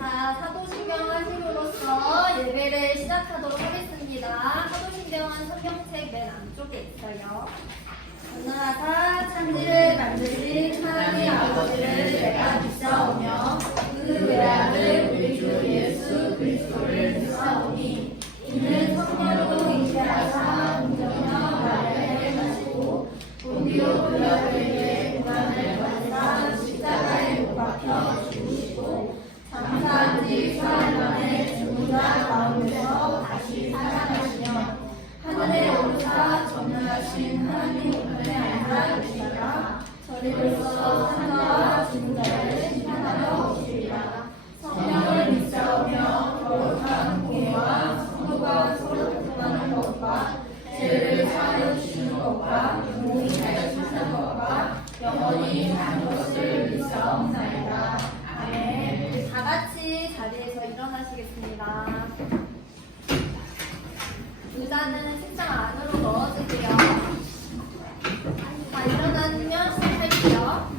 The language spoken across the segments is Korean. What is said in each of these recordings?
자, 사도신경 하심으로써 예배를 시작하도록 하겠습니다. 사도신경은 성경책 맨 안쪽에 있어요. 전능하사 천지를 만드신 하나님 아버지를 내가 믿사오며 그 외아들 우리 주 예수 그리스도를 믿사오니 이는 성령으로 잉태하사 동정녀 마리아를 가지고 본디오 빌라도에게 고난을 받으사 십자가에 못 박혀 죽으시고 장사한 지 사흘 만에 죽은 자 가운데서 다시 살아나시며 하늘에 오르사 전능하신 하나님 우편에 앉아 계시다가 저리로서 산자와 죽은 자를 심판하러 오시리라. 성령을 믿사오며 거룩한 공예와 성도가 서로 교통하는 것과 죄를 사하여 주시는 것과 영혼이 자유하는 것과 영원히 사는 것을 믿사옵나이다. 아멘. 우리 다 같이 자리에서 일어나시겠습니다. 의자는 책상 안으로 넣어주세요. 자, 일어나면 시작할게요.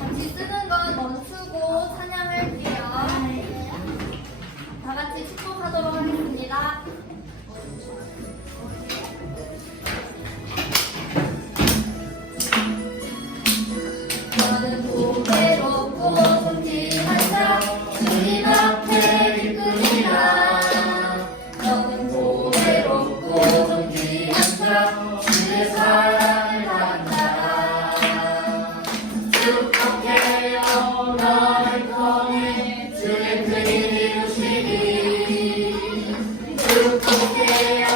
같이 쓰는 건 멈추고 찬양할게요. 다 같이 축복하도록 하겠습니다. 너는 고배롭고 손질한 자 주님 앞에 기쁘리라. 너는 고배롭고 손질한 자 주의 사랑을 받는다. 축복해요 너를 통해 주의 뜻을 이루시리. 축복해요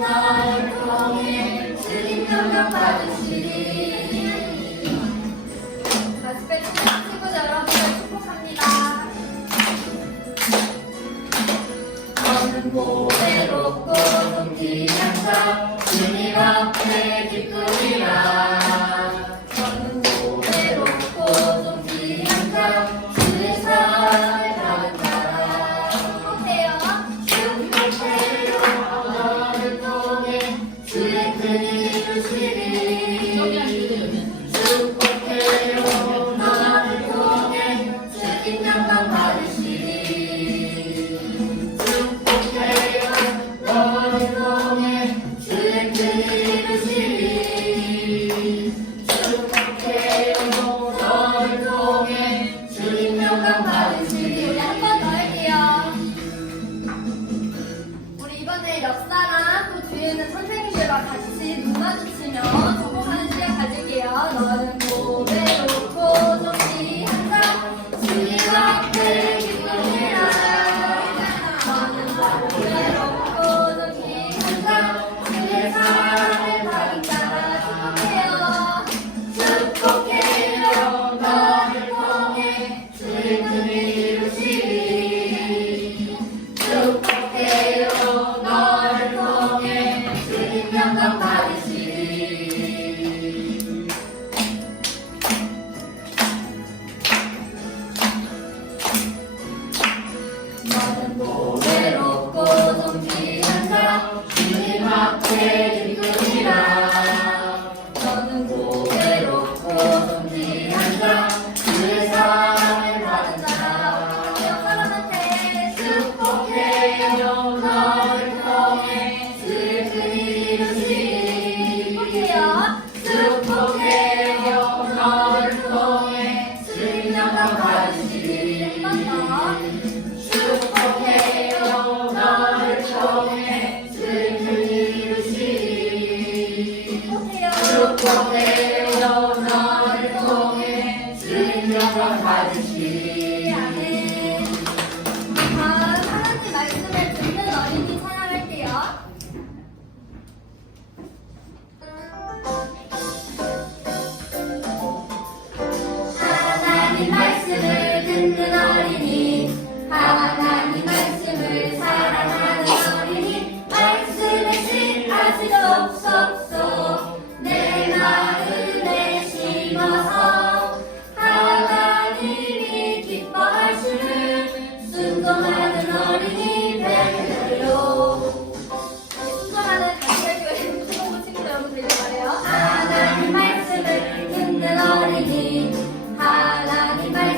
너를 통해 주님 영광 받으시리. 마스크 친구 여러분을 축복합니다. 너는 고배롭고 손질한 자 주님 앞에 기쁘리라. 너는 고배롭고 손질한 자 주의 사랑을 받은 자라. 축복해요. 축복해요 너를 통해 주의 뜻을 이루시리. 축복해요 너를 통해 주님 영광 받으시리. 축복해요 너를 통해 주의 뜻을 이루시리. 축복해요 너를 통해 주님 영광 받으시리. 우리 한 번 더 할게요. 우리 이번에 옆사람 또 뒤에 있는 선생님들과 같이 눈 마주치며 전공하는 시간 가질게요. 너는 고배롭고 손질한 자 주님 앞에 기쁘리라. 너는 고배롭고 손질한 자 주의 사랑을 받은 자라. 축복해요. 축복해요 너를 통해 주의 뜻을 이루시리. 축복해요 너를 통해 주님 영광 받으시리. 너는 고배롭고 손질한 자 주님 앞에 기쁘리라. 너는 고배롭고 손질한 자 주의 사랑을 받은 자라. 옆 사람한테 축복해요 너를 통해 주의 뜻을 이루시리. 축복해요 너를 통해 주님 영광 받으시리. 한 번 더. 축복해요 너를 통해 주의 뜻을 이루시리. 축복해요 너를 통해 주님 영광 받으시리. 아멘. 다음 하나님 말씀을 듣는 어린이 찬양할게요. 하나님 말씀을 듣는 어린이, 하나님 말씀을 사랑하는 어린이, 말씀에 실하시옵소서. 내 마음에 심어서 하나님이 기뻐하시는 순종하는 어린이 되리요. 순종하는 단결교회 초등부 친구 여러분들 말해요. 하나님 말씀을 듣는 어린이, 하나님 말씀을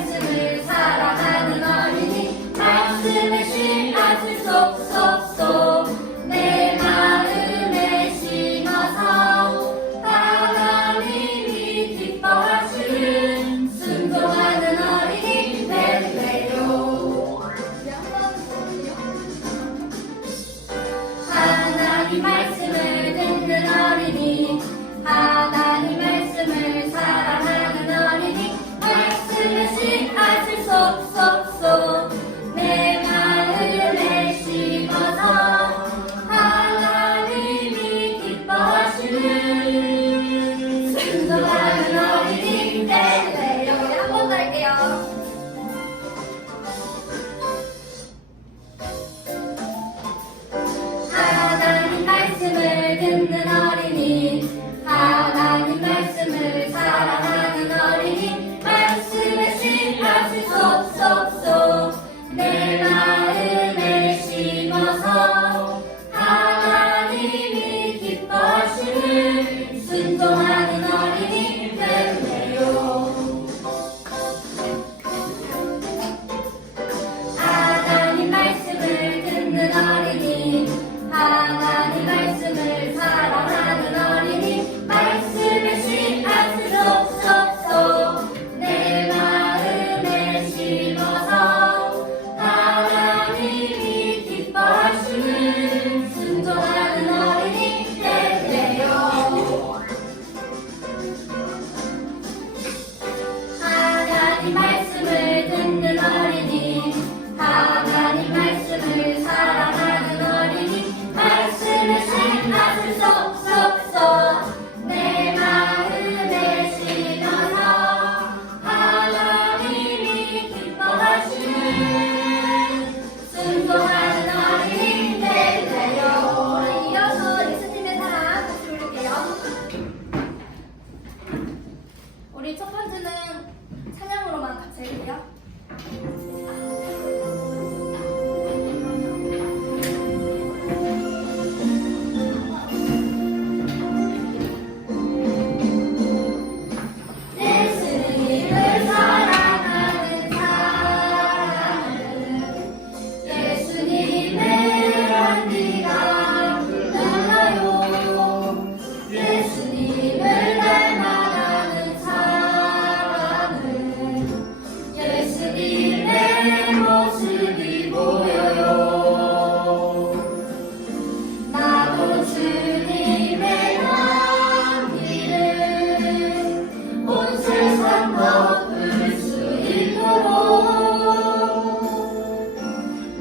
덮을 수 있도록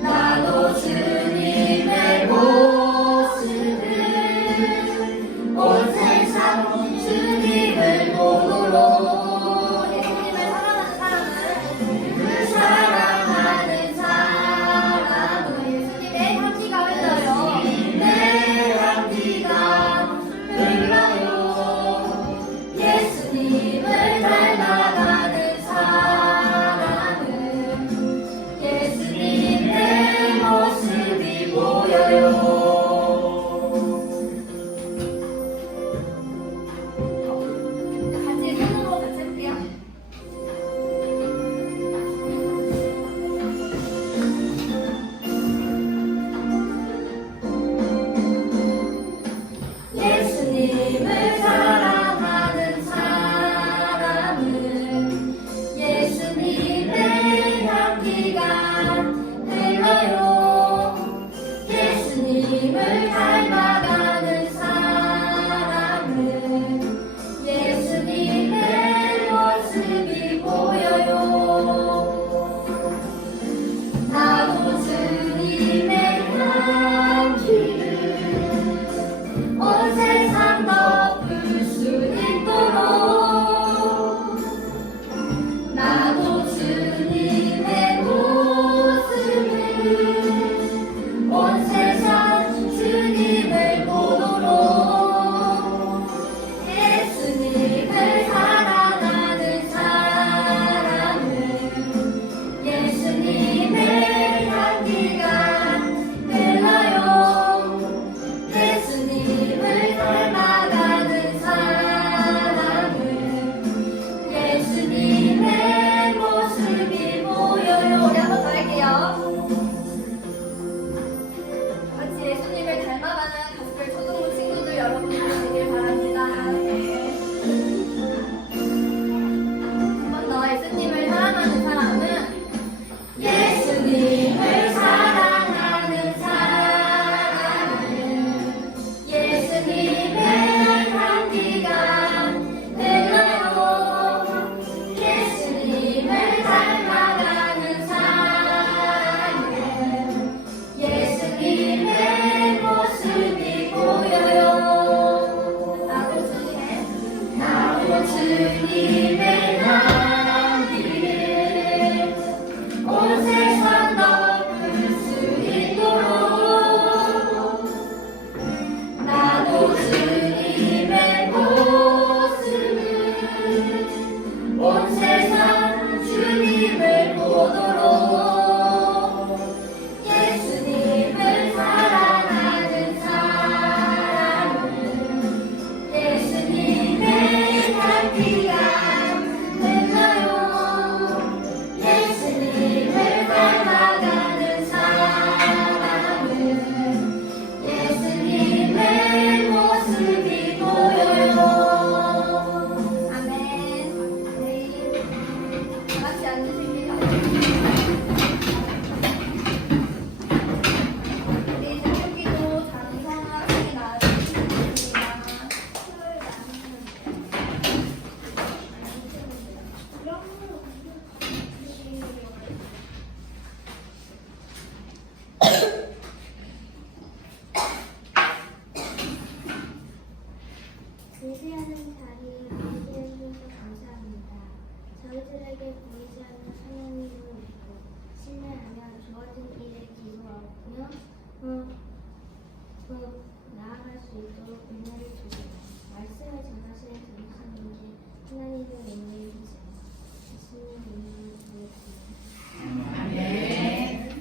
나도 주님의 모습을 온 세상 주님을 보도록 예수님을 사랑하는 사람은 예수님의 향기가 흘러요. 내 향기가 흘러요. 예수님을 닮아가는 사람은 예수님의 모습이 보여요. 같이 손으로 같이 할게요. 예수님을 사랑하는 사람은 예수님의 향기가 흘러요. 예수님을 닮아가는 사람은 예수님의 모습이 보여요. 나도 주님의 향기를 온 세상 덮을 수 있도록 나도 주님의 모습을 온 세상 주님을 보도록 예수님을 사랑하는 사람은 예수님의 향기가 흘러요. 예수님을 닮아가는 사람은 예수님의 모습이 보여요. 우리 한번 더 할게요. 같이 예수님을 닮아가는 가수들 초등부 친구들 여러분들 되길 바랍니다. 한 번 더 예수님을 사랑하는 사람은 예수님을 사랑하는 사람은 예수님의 향기가 흘러요. 예수님을 닮아가는 사람은 예수님의 모습이 보여요. 나도 주님의 향기를 온 세상 덮을 수 있도록 나도 주님의 모습을 온 세상 주님을 보도록 예수님을 사랑하는 사람은 예수님의 향기가 흘러요. 예수님을 닮아가는 사람은 예수님의 모습이 보여요. 아멘. 네. 다 같이 앉으십니다. 우리 새벽기도 장성하시기 나와주십니다. 예배하는 자리에 보이게 해주셔서 감사합니다. 저희들에게 보이지 않는 하나님을 믿고 신뢰하며 주어진 일에 기도하며 나아갈 수 있도록 은혜를 주세요. 말씀을 전하시는 전도사님께 하나님을 인도해 주세요. 예수님 이름으로 기도했습니다. 아멘.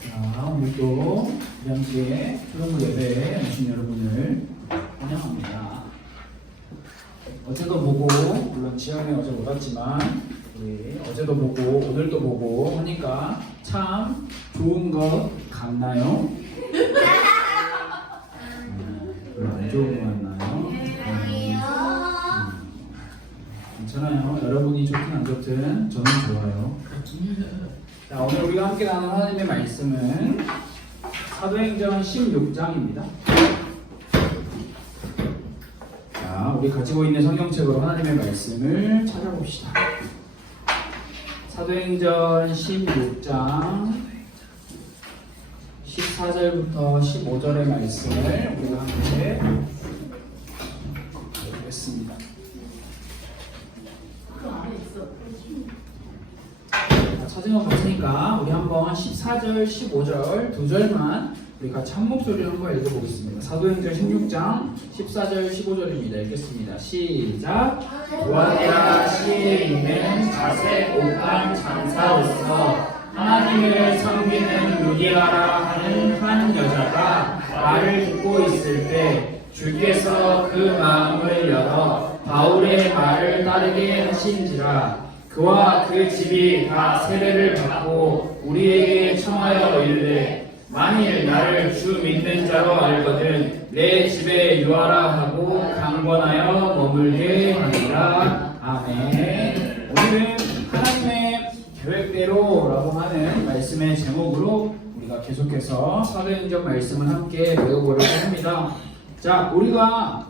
자, 오늘도 함께 초등부 예배에 오신 여러분을 환영합니다. 어제도 보고, 물론 지영이 어제 못 왔지만, 우리 어제도 보고, 오늘도 보고 하니까 참 좋은 것 같나요? 별로 안 좋은 것 같나요? 괜찮아요. 여러분이 좋든 안 좋든 저는 좋아요. 자, 오늘 우리가 함께 나눈 하나님의 말씀은 사도행전 16장입니다. 자, 우리 가지고 있는 성경책으로 하나님의 말씀을 찾아봅시다. 사도행전 16장 14절부터 15절의 말씀을 우리가 함께 보겠습니다. 찾은 것 같으니까 우리 한번 14절, 15절 두 절만 우리 같이 한 목소리로 한번 읽어보겠습니다. 사도행전 16장 14절, 15절입니다. 읽겠습니다. 시작. 두아디라 시에 있는 자색 옷간 장사로서 하나님을 섬기는 루디아라 하는 한 여자가 말을 듣고 있을 때 주께서 그 마음을 열어 바울의 말을 따르게 하신지라. 그와 그 집이 다 세례를 받고 우리에게 청하여 이르되 만일 나를 주 믿는 자로 알거든 내 집에 유하라 하고 강권하여 머물게 하리라. 아멘. 오늘은 하나님의 계획대로라고 하는 말씀의 제목으로 우리가 계속해서 사도행전 말씀을 함께 배워보려고 합니다. 자, 우리가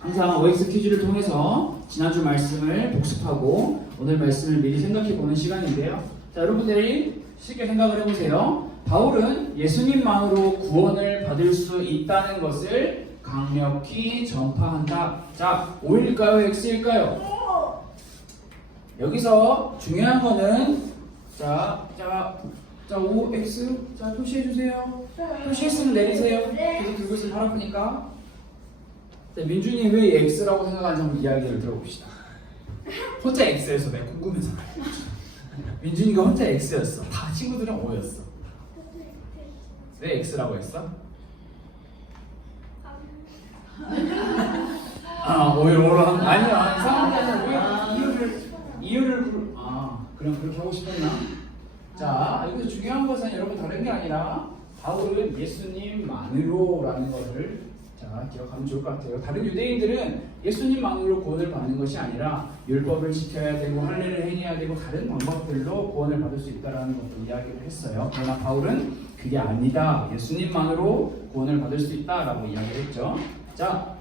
항상 OX 퀴즈를 통해서 지난주 말씀을 복습하고 오늘 말씀을 미리 생각해보는 시간인데요. 자, 여러분들이 쉽게 생각을 해보세요. 바울은 예수님만으로 구원을 받을 수 있다는 것을 강력히 전파한다. 자, O일까요? X일까요? 여기서 중요한 거는 자 OX 자 표시해주세요. 표시했으면 내리세요. 계속 들고 있으면 팔 아프니까. 자, 민준이 왜 X라고 생각하는지 한번 이야기를 들어봅시다. 혼자 X여서 내가 궁금해서. 민준이가 혼자 X였어. 다 친구들은 O였어. 왜 X라고 했어? O로 한 거 아니야. 이상하게 이유를 그럼 그렇게 하고 싶었나? 자, 여기서 중요한 것은 여러분 다른 게 아니라 바울은 예수님만으로라는 것을 자, 기억하면 좋을 것 같아요. 다른 유대인들은 예수님만으로 구원을 받는 것이 아니라 율법을 지켜야 되고 할례를 행해야 되고 다른 방법들로 구원을 받을 수 있다는 것도 이야기를 했어요. 그러나 바울은 그게 아니다. 예수님만으로 구원을 받을 수 있다라고 이야기를 했죠. 자,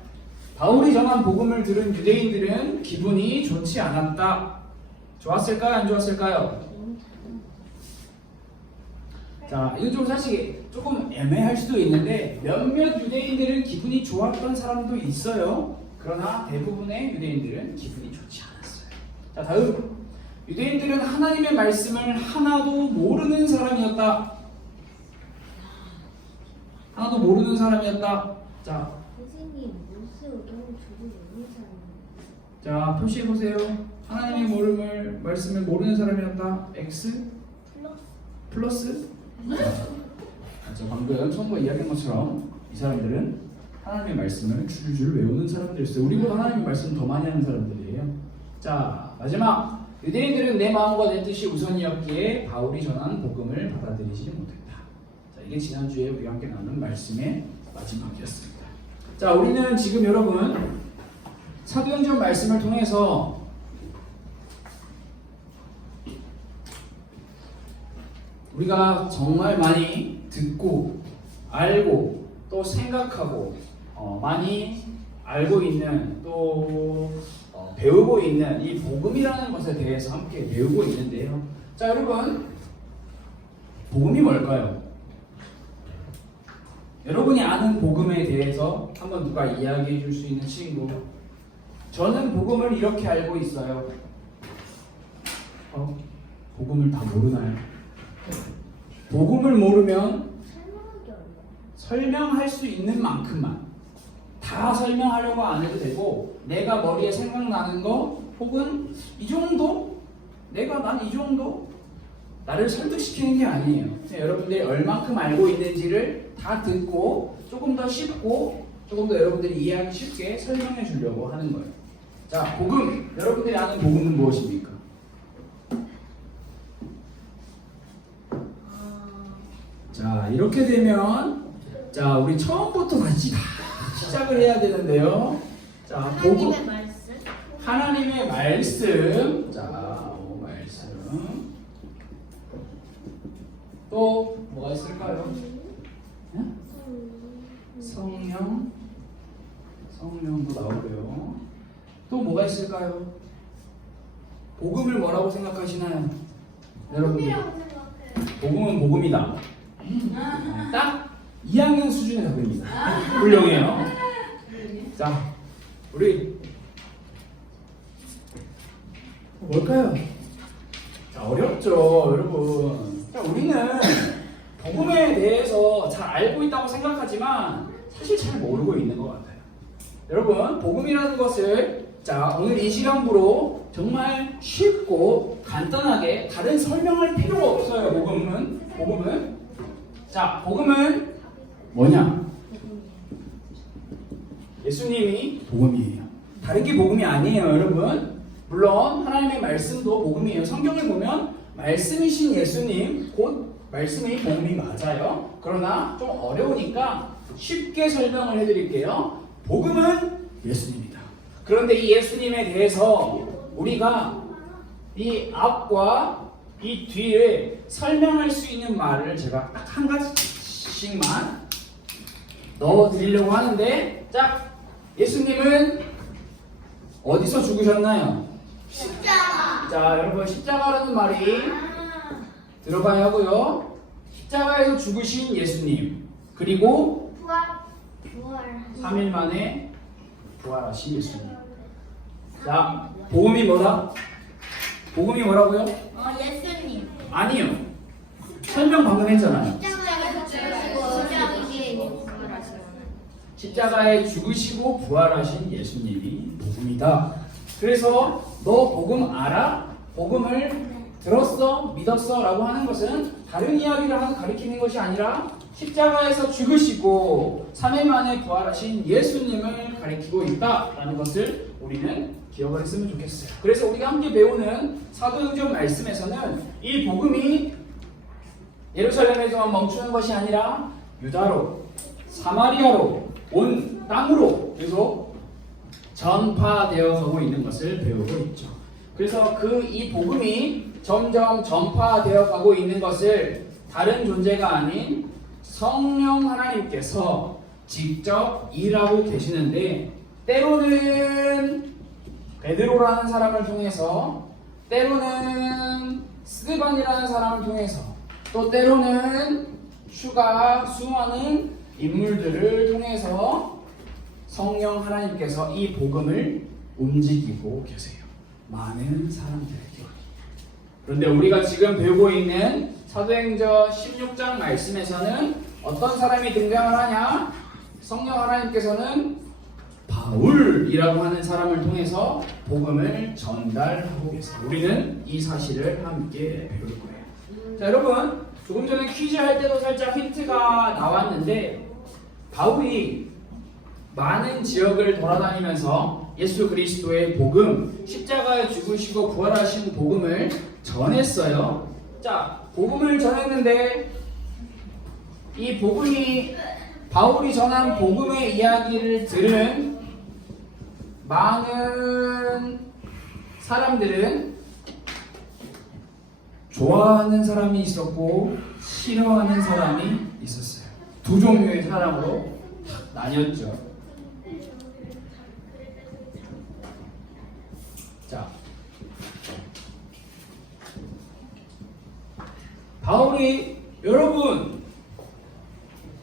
바울이 전한 복음을 들은 유대인들은 기분이 좋지 않았다. 좋았을까요? 안 좋았을까요? 자, 이건 좀 사실 조금 애매할 수도 있는데 몇몇 유대인들은 기분이 좋았던 사람도 있어요. 그러나 대부분의 유대인들은 기분이 좋지 않았어요. 자, 다음. 유대인들은 하나님의 말씀을 하나도 모르는 사람이었다. 하나도 모르는 사람이었다. 자, 선생님 무슨 너무 저도 모르는 사람이에요. 자, 표시해보세요. 하나님의 말씀을 모르는 사람이었다. X? 플러스? 자, 방금 처음과 이야기한 것처럼 이 사람들은 하나님의 말씀을 줄줄 외우는 사람들이었어요. 우리보다 하나님의 말씀을 더 많이 하는 사람들이에요. 자, 마지막. 유대인들은 내 마음과 내 뜻이 우선이었기에 바울이 전한 복음을 받아들이지 못했다. 자, 이게 지난주에 우리와 함께 나눈 말씀의 마지막이었습니다. 자, 우리는 지금 여러분 사도행전 말씀을 통해서 우리가 정말 많이 듣고 알고 또 생각하고 많이 알고 있는 또 배우고 있는 이 복음이라는 것에 대해서 함께 배우고 있는데요. 자, 여러분, 복음이 뭘까요? 여러분이 아는 복음에 대해서 한번 누가 이야기해 줄 수 있는 친구. 저는 복음을 이렇게 알고 있어요. 복음을 다 모르나요? 복음을 모르면 설명하기 어려워. 설명할 수 있는 만큼만 다 설명하려고 안 해도 되고 내가 머리에 생각나는 거 혹은 이 정도? 난 이 정도? 나를 설득시키는 게 아니에요. 여러분들이 얼만큼 알고 있는지를 다 듣고 조금 더 쉽고 조금 더 여러분들이 이해하기 쉽게 설명해 주려고 하는 거예요. 자, 복음. 여러분들이 아는 복음은 무엇입니까? 자, 이렇게 되면 자, 우리 처음부터 다시 시작을 해야 되는데요. 자, 하나님의 말씀. 하나님의 말씀. 자, 말씀. 또 뭐가 있을까요? 성령도 나오고요. 또 뭐가 있을까요? 복음을 뭐라고 생각하시나요? 여러분들 복음이라고 생각해. 복음은 복음이다. 딱 2학년 수준의 답입니다. 훌륭해요. 자, 우리 뭘까요? 자, 어렵죠, 여러분. 자, 우리는 복음에 대해서 잘 알고 있다고 생각하지만 사실 잘 모르고 있는 것 같아요. 여러분, 복음이라는 것을 자, 오늘 이 시간부로 정말 쉽고 간단하게 다른 설명할 필요가 없어요. 복음은 자, 복음은 뭐냐? 예수님이 복음이에요. 다른 게 복음이 아니에요, 여러분. 물론 하나님의 말씀도 복음이에요. 성경을 보면 말씀이신 예수님, 곧 말씀이 복음이 맞아요. 그러나 좀 어려우니까 쉽게 설명을 해드릴게요. 복음은 예수님이다. 그런데 이 예수님에 대해서 우리가 이 앞과 이 뒤에 설명할 수 있는 말을 제가 딱 한 가지씩만 넣어드리려고 하는데, 자, 예수님은 어디서 죽으셨나요? 십자가. 자, 여러분, 십자가라는 말이 들어가야 하고요. 십자가에서 죽으신 예수님, 그리고 부활. 3일 만에 부활하신 예수님. 자, 복음이 뭐다? 복음이 뭐라고요? 예수님. 아니요. 설명 방금 했잖아요. 십자가에서 죽으시고 십자가에 죽으시고 부활하신 예수님이 복음이다. 그래서 너 복음 알아? 복음을 들었어? 믿었어? 라고 하는 것은 다른 이야기를 가리키는 것이 아니라 십자가에서 죽으시고 3일 만에 부활하신 예수님을 가리키고 있다라는 것을 우리는 기억을 했으면 좋겠어요. 그래서 우리가 함께 배우는 사도행전 말씀에서는 이 복음이 예루살렘에서만 멈추는 것이 아니라 유다로, 사마리아로, 온 땅으로 계속 전파되어 가고 있는 것을 배우고 있죠. 그래서 이 복음이 점점 전파되어 가고 있는 것을 다른 존재가 아닌 성령 하나님께서 직접 일하고 계시는데, 때로는 베드로라는 사람을 통해서, 때로는 스데반이라는 사람을 통해서, 또 때로는 수많은 인물들을 통해서 성령 하나님께서 이 복음을 움직이고 계세요. 많은 사람들에게. 그런데 우리가 지금 배우고 있는 사도행전 16장 말씀에서는 어떤 사람이 등장을 하냐? 성령 하나님께서는 바울이라고 하는 사람을 통해서 복음을 전달하고 계세요. 우리는 이 사실을 함께 배울 거예요. 자, 여러분, 조금 전에 퀴즈 할 때도 살짝 힌트가 나왔는데, 바울이 많은 지역을 돌아다니면서 예수 그리스도의 복음, 십자가에 죽으시고 부활하신 복음을 전했어요. 자, 복음을 전했는데 이 복음이, 바울이 전한 복음의 이야기를 들은 많은 사람들은 좋아하는 사람이 있었고 싫어하는 사람이 있었어요. 두 종류의 사람으로 나뉘었죠. 자, 바울이, 여러분,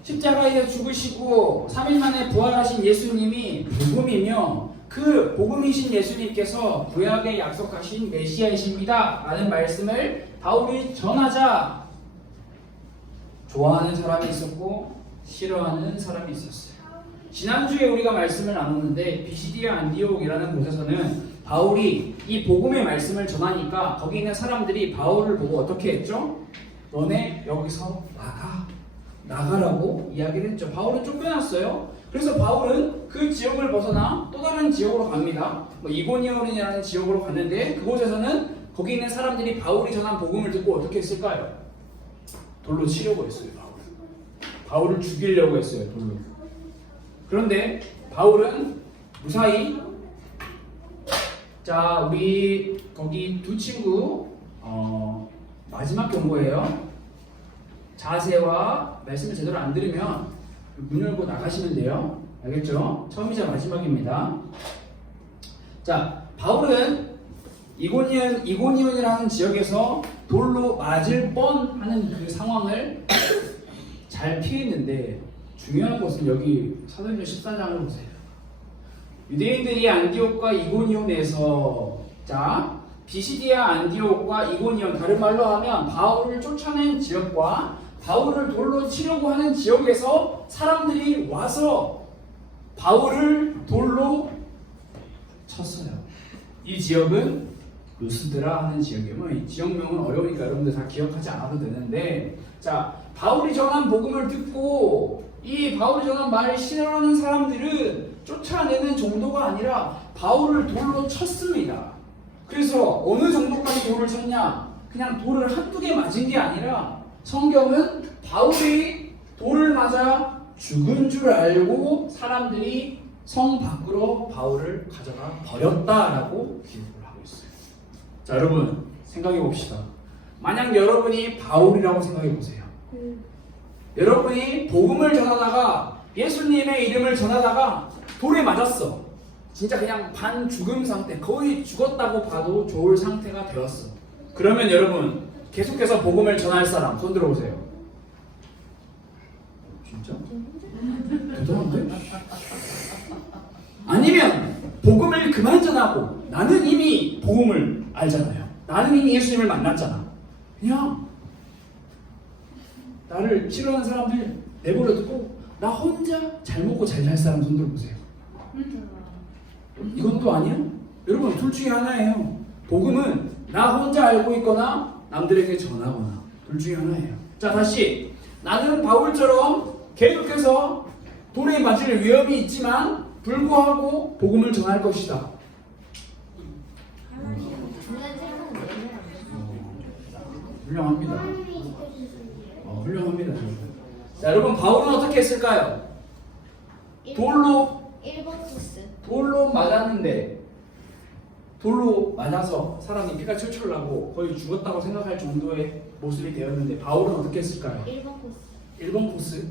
십자가에 죽으시고 3일 만에 부활하신 예수님이 복음이며 그 복음이신 예수님께서 구약에 약속하신 메시아이십니다 라는 말씀을 바울이 전하자 좋아하는 사람이 있었고 싫어하는 사람이 있었어요. 지난주에 우리가 말씀을 나눴는데 비시디아 안디옥이라는 곳에서는 바울이 이 복음의 말씀을 전하니까 거기 있는 사람들이 바울을 보고 어떻게 했죠? 너네 여기서 나가라고 이야기를 했죠. 바울은 쫓겨났어요. 그래서 바울은 그 지역을 벗어나 또 다른 지역으로 갑니다. 이고니온이라는 지역으로 갔는데 그곳에서는 거기 있는 사람들이 바울이 전한 복음을 듣고 어떻게 했을까요? 돌로 치려고 했어요. 바울을 죽이려고 했어요. 돌로. 그런데 바울은 무사히, 자, 우리 거기 두 친구 마지막 경고예요. 자세와 말씀을 제대로 안 들으면 문 열고 나가시면 돼요. 알겠죠? 처음이자 마지막입니다. 자, 바울은 이고니온이라는 지역에서 돌로 맞을 뻔하는 그 상황을 잘 피했는데 중요한 것은 여기 사도행전 14장을 보세요. 유대인들이 안디옥과 이고니온에서 자 비시디아 안디옥과 이고니온 다른 말로 하면 바울을 쫓아낸 지역과 바울을 돌로 치려고 하는 지역에서 사람들이 와서 바울을 돌로 쳤어요. 이 지역은 루스드라 하는 지역이에요. 뭐 이 지역명은 어려우니까 여러분들 다 기억하지 않아도 되는데 자 바울이 전한 복음을 듣고 이 바울이 전한 말을 신뢰하는 사람들은 쫓아내는 정도가 아니라 바울을 돌로 쳤습니다. 그래서 어느 정도까지 돌을 쳤냐? 그냥 돌을 한두 개 맞은 게 아니라 성경은 바울이 돌을 맞아 죽은 줄 알고 사람들이 성 밖으로 바울을 가져가 버렸다라고 기록을 하고 있어요. 자, 여러분 생각해 봅시다. 만약 여러분이 바울이라고 생각해 보세요. 여러분이 복음을 전하다가 예수님의 이름을 전하다가 돌에 맞았어. 진짜 그냥 반 죽음 상태, 거의 죽었다고 봐도 좋을 상태가 되었어. 그러면 여러분 계속해서 복음을 전할 사람 손 들어보세요. 진짜? 대단한데? 아니면 복음을 그만 전하고 나는 이미 복음을 알잖아요. 나는 이미 예수님을 만났잖아. 그냥 나를 싫어하는 사람들 내버려 두고 나 혼자 잘 먹고 잘 살 사람 손 들어보세요. 이건 또 아니야? 여러분 둘 중에 하나예요. 복음은 나 혼자 알고 있거나 남들에게 전하거나 둘 중에 하나예요. 자 다시 나는 바울처럼 계속해서 돌에 맞을 위험이 있지만 불구하고 복음을 전할 것이다. 훌륭합니다. 훌륭합니다. 자, 여러분 바울은 어떻게 했을까요? 돌로 맞았는데 돌로 맞아서 사람이 피가 철철 나고 거의 죽었다고 생각할 정도의 모습이 되었는데 바울은 어떻게 했을까요? 1번 코스.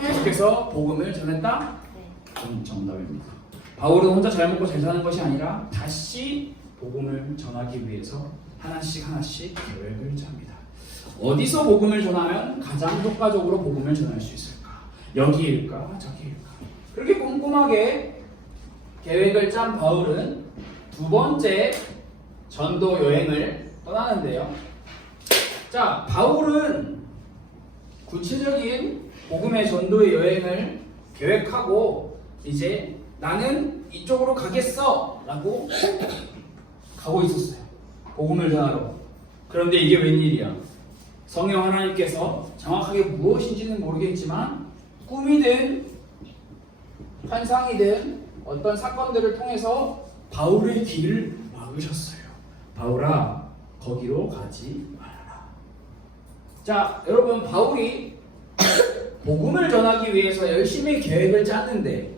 계속해서 복음을 전했다? 네. 정답입니다. 바울은 혼자 잘 먹고 잘 사는 것이 아니라 다시 복음을 전하기 위해서 하나씩 계획을 짭니다. 어디서 복음을 전하면 가장 효과적으로 복음을 전할 수 있을까? 여기일까? 저기일까? 그렇게 꼼꼼하게 계획을 짠 바울은 두 번째 전도 여행을 떠나는데요. 자, 바울은 구체적인 복음의 전도의 여행을 계획하고 이제 나는 이쪽으로 가겠어 라고 가고 있었어요. 복음을 전하러. 그런데 이게 웬일이야? 성령 하나님께서 정확하게 무엇인지는 모르겠지만 꿈이든 환상이든 어떤 사건들을 통해서 바울의 길을 막으셨어요. 바울아, 거기로 가지 말아라. 자, 여러분 바울이 복음을 전하기 위해서 열심히 계획을 짰는데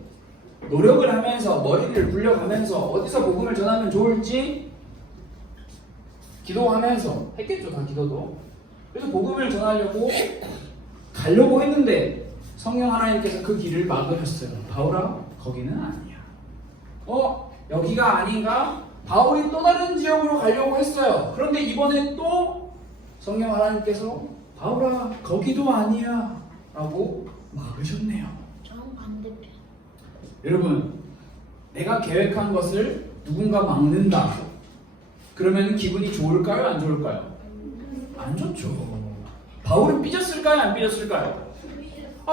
노력을 하면서 머리를 굴려가면서 어디서 복음을 전하면 좋을지 기도하면서 했겠죠. 다 기도도. 그래서 복음을 전하려고 가려고 했는데 성령 하나님께서 그 길을 막으셨어요. 바울아, 거기는 아니야. 여기가 아닌가? 바울이 또 다른 지역으로 가려고 했어요. 그런데 이번에 또 성령 하나님께서 바울아, 거기도 아니야 라고 막으셨네요. 정반대편. 여러분, 내가 계획한 것을 누군가 막는다. 그러면 기분이 좋을까요? 안 좋을까요? 안 좋죠. 바울은 삐졌을까요? 안 삐졌을까요?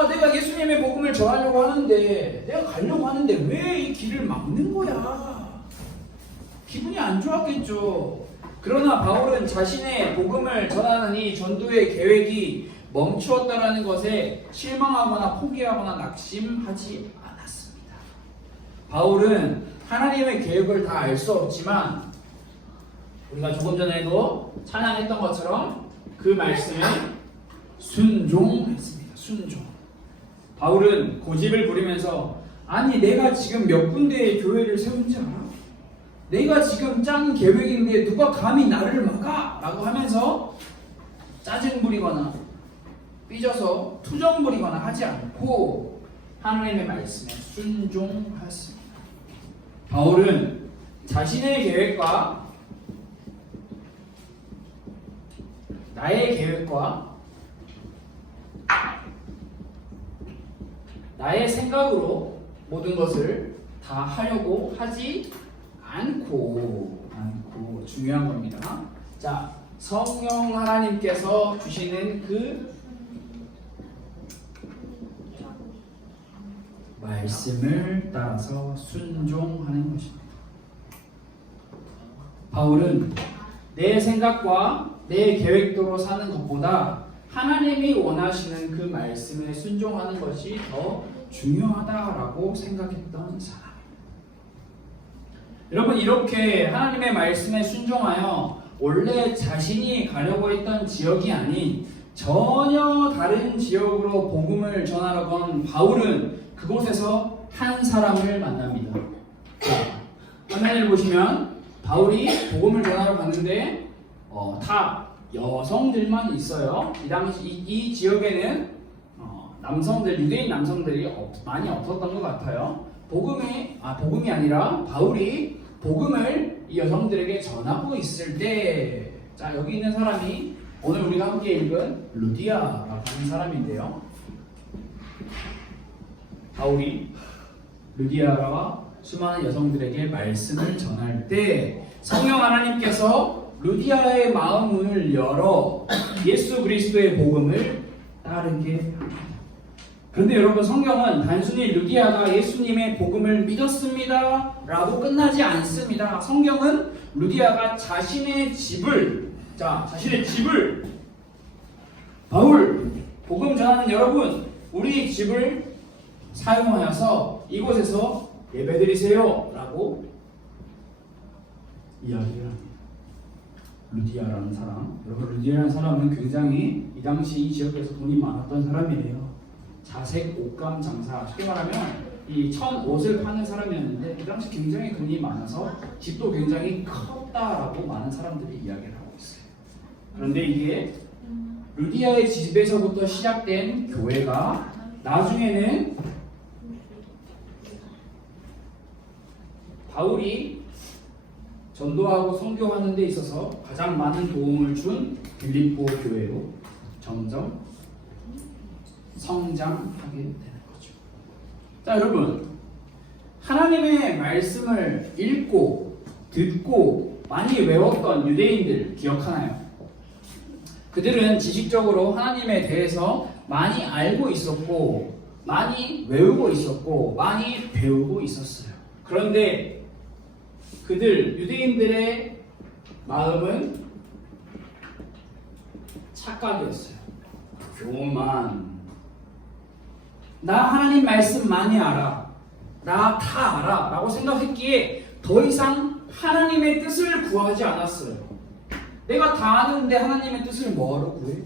내가 예수님의 복음을 전하려고 하는데 내가 가려고 하는데 왜 이 길을 막는 거야? 기분이 안 좋았겠죠. 그러나 바울은 자신의 복음을 전하는 이 전도의 계획이 멈추었다는 것에 실망하거나 포기하거나 낙심하지 않았습니다. 바울은 하나님의 계획을 다 알 수 없지만 우리가 조금 전에도 찬양했던 것처럼 그 말씀에 순종했습니다. 순종. 바울은 고집을 부리면서 아니 내가 지금 몇 군데의 교회를 세운지 알아? 내가 지금 짠 계획인데 누가 감히 나를 막아? 라고 하면서 짜증 부리거나 삐져서 투정 부리거나 하지 않고 하나님의 말씀에 순종하였습니다. 바울은 자신의 계획과 나의 계획과 나의 생각으로 모든 것을 다 하려고 하지 않고 중요한 겁니다. 자, 성령 하나님께서 주시는 그 말씀을 따라서 순종하는 것입니다. 바울은 내 생각과 내 계획대로 사는 것보다 하나님이 원하시는 그 말씀에 순종하는 것이 더 중요하다라고 생각했던 사람입니다. 여러분, 이렇게 하나님의 말씀에 순종하여 원래 자신이 가려고 했던 지역이 아닌 전혀 다른 지역으로 복음을 전하러 간 바울은 그곳에서 한 사람을 만납니다. 자, 화면을 보시면 바울이 복음을 전하러 갔는데 다 여성들만 있어요. 이 당시 이 지역에는 남성들, 유대인 남성들이 많이 없었던 것 같아요. 복음이 아니라 바울이 복음을 이 여성들에게 전하고 있을 때, 자, 여기 있는 사람이 오늘 우리가 함께 읽은 루디아라고 하는 사람인데요. 바울이 루디아와 수많은 여성들에게 말씀을 전할 때 성령 하나님께서 루디아의 마음을 열어 예수 그리스도의 복음을 따르게 합니다. 그런데 여러분, 성경은 단순히 루디아가 예수님의 복음을 믿었습니다 라고 끝나지 않습니다. 성경은 루디아가 자신의 집을 바울 복음 전하는 여러분, 우리 집을 사용하여서 이곳에서 예배드리세요 라고 이야기를 합니다. 루디아라는 사람, 여러분, 루디아라는 사람은 굉장히 이 당시 이 지역에서 돈이 많았던 사람이에요. 자색 옷감 장사, 쉽게 말하면 이 천 옷을 파는 사람이었는데 이 당시 굉장히 돈이 많아서 집도 굉장히 컸다라고 많은 사람들이 이야기를 하고 있어요. 그런데 이게 루디아의 집에서부터 시작된 교회가 나중에는 바울이 전도하고 선교하는 데 있어서 가장 많은 도움을 준 빌립보 교회로 점점 성장하게 되는 거죠. 자, 여러분, 하나님의 말씀을 읽고 듣고 많이 외웠던 유대인들 기억하나요? 그들은 지식적으로 하나님에 대해서 많이 알고 있었고 많이 외우고 있었고 많이 배우고 있었어요. 그런데 그들 유대인들의 마음은 착각이었어요. 교만. 나 하나님 말씀 많이 알아. 나 다 알아. 라고 생각했기에 더 이상 하나님의 뜻을 구하지 않았어요. 내가 다 아는데 하나님의 뜻을 뭐하러 구해?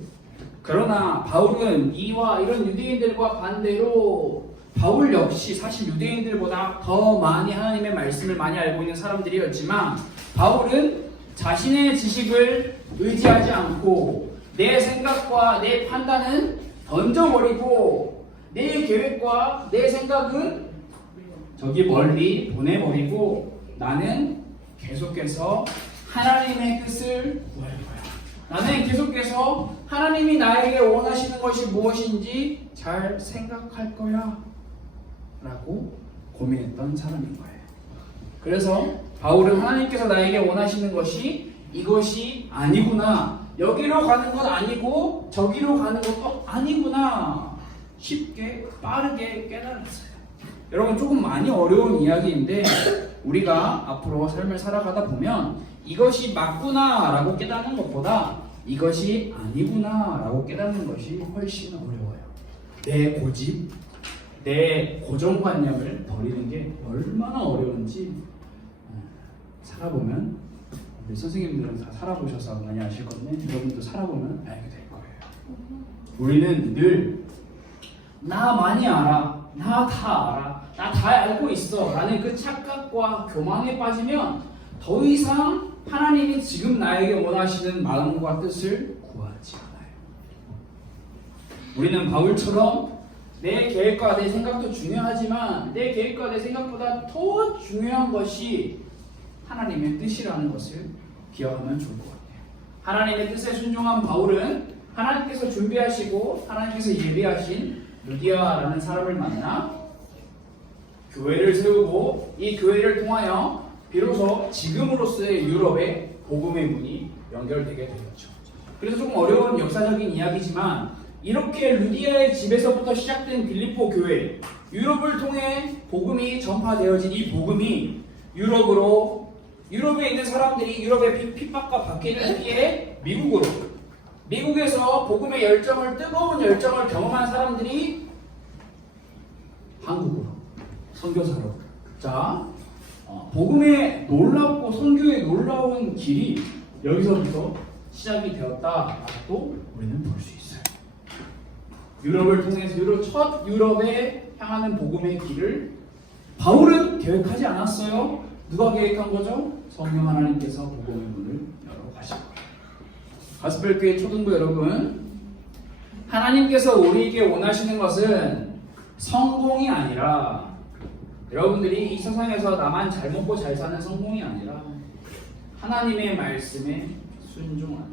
그러나 바울은 이와 이런 유대인들과 반대로 바울 역시 사실 유대인들보다 더 많이 하나님의 말씀을 많이 알고 있는 사람들이었지만 바울은 자신의 지식을 의지하지 않고 내 생각과 내 판단은 던져버리고 내 계획과 내 생각은 저기 멀리 보내버리고 나는 계속해서 하나님의 뜻을 구할 거야. 나는 계속해서 하나님이 나에게 원하시는 것이 무엇인지 잘 생각할 거야 라고 고민했던 사람인 거예요. 그래서 바울은 하나님께서 나에게 원하시는 것이 이것이 아니구나, 여기로 가는 건 아니고 저기로 가는 것도 아니구나 쉽게 빠르게 깨달았어요. 여러분, 조금 많이 어려운 이야기인데 우리가 앞으로 삶을 살아가다 보면 이것이 맞구나 라고 깨닫는 것보다 이것이 아니구나 라고 깨닫는 것이 훨씬 어려워요. 내 고집, 내 고정관념을 버리는 게 얼마나 어려운지 살아보면, 우리 선생님들은 다 살아보셔서 많이 아실 건데 여러분도 살아보면 알게 될 거예요. 우리는 늘 나 많이 알아, 나 다 알아, 나 다 알고 있어 라는 그 착각과 교만에 빠지면 더 이상 하나님이 지금 나에게 원하시는 마음과 뜻을 구하지 않아요. 우리는 바울처럼 내 계획과 내 생각도 중요하지만 내 계획과 내 생각보다 더 중요한 것이 하나님의 뜻이라는 것을 기억하면 좋을 것 같아요. 하나님의 뜻에 순종한 바울은 하나님께서 준비하시고 하나님께서 예비하신 루디아라는 사람을 만나 교회를 세우고 이 교회를 통하여 비로소 지금으로서의 유럽의 복음의 문이 연결되게 되었죠. 그래서 조금 어려운 역사적인 이야기지만 이렇게 루디아의 집에서부터 시작된 빌립보 교회, 유럽을 통해 복음이 전파되어진 이 복음이 유럽에 있는 사람들이 유럽의 핍박과 박해를 피해 미국에서 복음의 열정을, 뜨거운 열정을 경험한 사람들이 한국으로 선교사로. 자, 복음의 놀랍고 선교의 놀라운 길이 여기서부터 시작이 되었다라고 우리는 볼 수 있어요. 유럽을 통해서 첫 유럽에 향하는 복음의 길을 바울은 계획하지 않았어요. 누가 계획한 거죠? 성령 하나님께서 복음의 문을 열어 가신 거예요. 가스펠교회 초등부 여러분, 하나님께서 우리에게 원하시는 것은 성공이 아니라 여러분들이 이 세상에서 나만 잘 먹고 잘 사는 성공이 아니라 하나님의 말씀에 순종.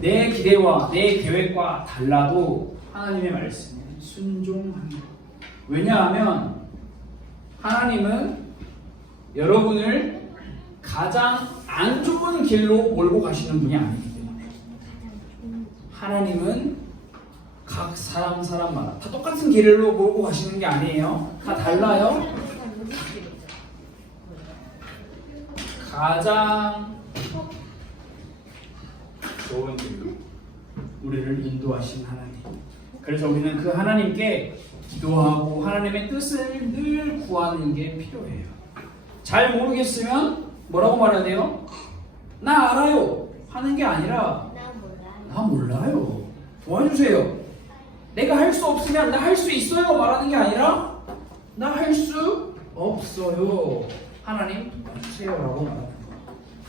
내 기대와 내 계획과 달라도 하나님의 말씀에 순종하는 것. 왜냐하면 하나님은 여러분을 가장 안 좋은 길로 몰고 가시는 분이 아니기 때문에 하나님은 각 사람마다 다 똑같은 길로 몰고 가시는 게 아니에요. 다 달라요. 가장 좋은 길로 우리를 인도하신 하나님. 그래서 우리는 그 하나님께 기도하고 하나님의 뜻을 늘 구하는 게 필요해요. 잘 모르겠으면 뭐라고 말해야 돼요? 나 알아요 하는 게 아니라 나 몰라요 도와주세요. 내가 할 수 없으면 나 할 수 있어요 말하는 게 아니라 나 할 수 없어요 하나님 도와주세요 라고 말하는 거.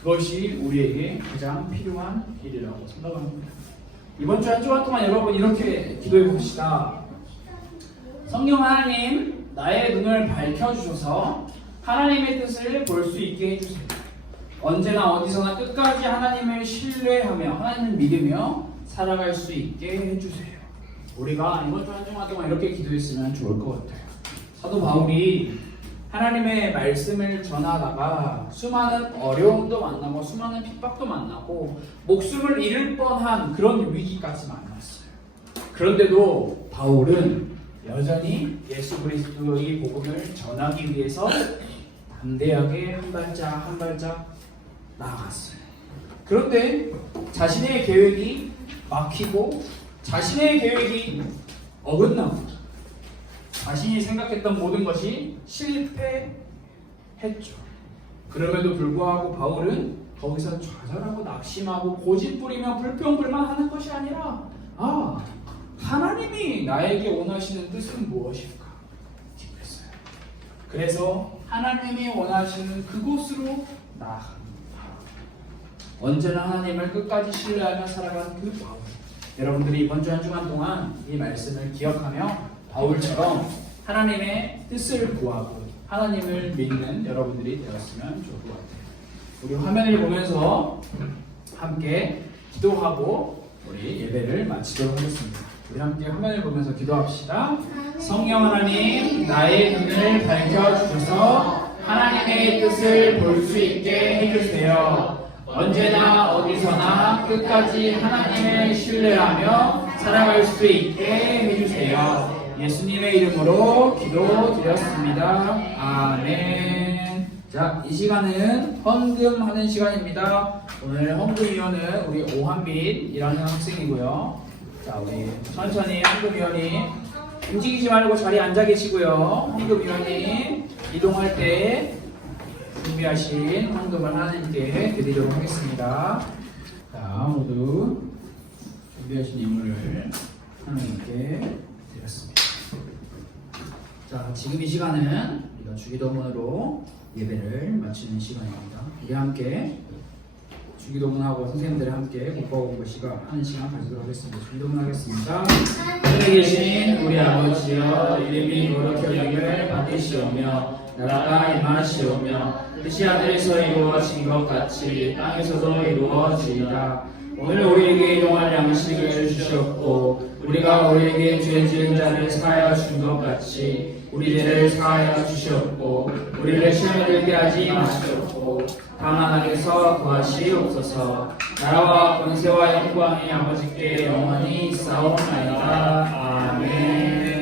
그것이 우리에게 가장 필요한 길이라고 생각합니다. 이번 주 한 주간 동안 여러분 이렇게 기도해 봅시다. 성령 하나님, 나의 눈을 밝혀주셔서 하나님의 뜻을 볼 수 있게 해주세요. 언제나 어디서나 끝까지 하나님을 신뢰하며 하나님을 믿으며 살아갈 수 있게 해주세요. 우리가 이번 주 한 주간 동안 이렇게 기도했으면 좋을 것 같아요. 사도 바울이 하나님의 말씀을 전하다가 수많은 어려움도 만나고 수많은 핍박도 만나고 목숨을 잃을 뻔한 그런 위기까지 만났어요. 그런데도 바울은 여전히 예수 그리스도의 복음을 전하기 위해서 담대하게 한 발짝 한 발짝 나아갔어요. 그런데 자신의 계획이 막히고 자신의 계획이 어긋나고 자신이 생각했던 모든 것이 실패했죠. 그럼에도 불구하고 바울은 거기서 좌절하고 낙심하고 고집부리며 불평불만하는 것이 아니라 하나님이 나에게 원하시는 뜻은 무엇일까? 기도했어요. 그래서 하나님이 원하시는 그곳으로 나아갑니다. 언제나 하나님을 끝까지 신뢰하며 살아가는 그 바울. 여러분들이 이번 주 한 주간 동안 이 말씀을 기억하며 바울처럼 하나님의 뜻을 구하고 하나님을 믿는 여러분들이 되었으면 좋을 것 같아요. 우리 화면을 보면서 함께 기도하고 우리 예배를 마치도록 하겠습니다. 우리 함께 화면을 보면서 기도합시다. 성령 하나님, 나의 눈을 밝혀주셔서 하나님의 뜻을 볼 수 있게 해주세요. 언제나 어디서나 끝까지 하나님을 신뢰하며 살아갈 수 있게 해주세요. 예수님의 이름으로 기도드렸습니다. 아멘. 자, 이 시간은 헌금하는 시간입니다. 오늘 헌금위원은 우리 오한빈이라는 학생이고요. 자, 우리 천천히 헌금위원님 움직이지 말고 자리에 앉아 계시고요. 헌금위원님 이동할 때 준비하신 헌금을 하나님께 드리도록 하겠습니다. 자, 모두 준비하신 예물을 하나님께 드렸습니다. 자, 지금 이 시간은 우리가 주기도문으로 예배를 마치는 시간입니다. 우리 함께 주기도문하고 선생님들이 함께 국어 공부 시간 하는 시간 가지도록 하겠습니다. 주기도문하겠습니다. 하늘에 계신 우리 아버지여, 이름이 거룩히 여김을 받으시오며 나라가 임하시오며 뜻이 하늘에서 이루어진 것 같이 땅에서도 이루어지이다. 오늘 우리에게 일용할 양식을 주시옵고 우리가 우리에게 죄 지은 자를 사하여 준 것 같이 우리 죄를 사하여 주시옵고 우리를 시험에 들게 하지 마시옵고 다만 하나님께서 구하시옵소서. 나라와 권세와 영광이 아버지께 영원히 있사옵나이다. 아멘.